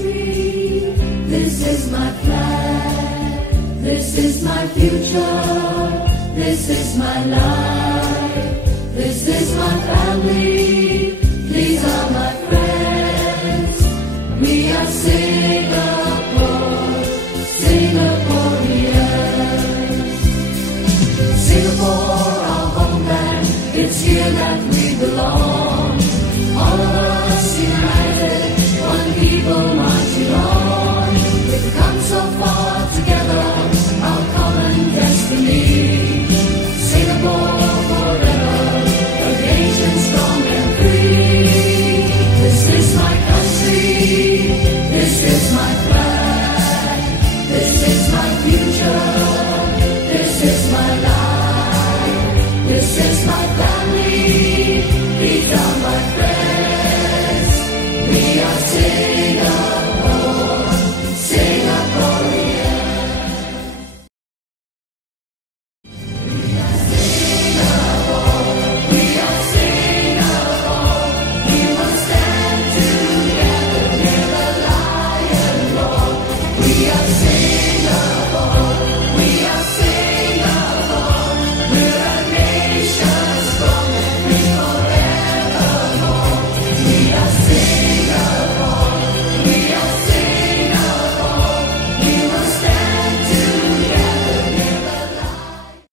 country. This is my flag. This is my future. This is my life. This is my family. These are my friends. We are Singapore, Singaporeans. Singapore, our homeland, it's here that we belong. All of us united, one people marching on. We've come so far together, our common destiny. Singapore forever, a nation strong and free. This is my country, this is my flag, this is my future, this is my life, this is my family, these are my friends. We are Singapore, Singaporeans. We are Singapore, we are Singapore. We will stand together, never lie and roar. We are Singapore.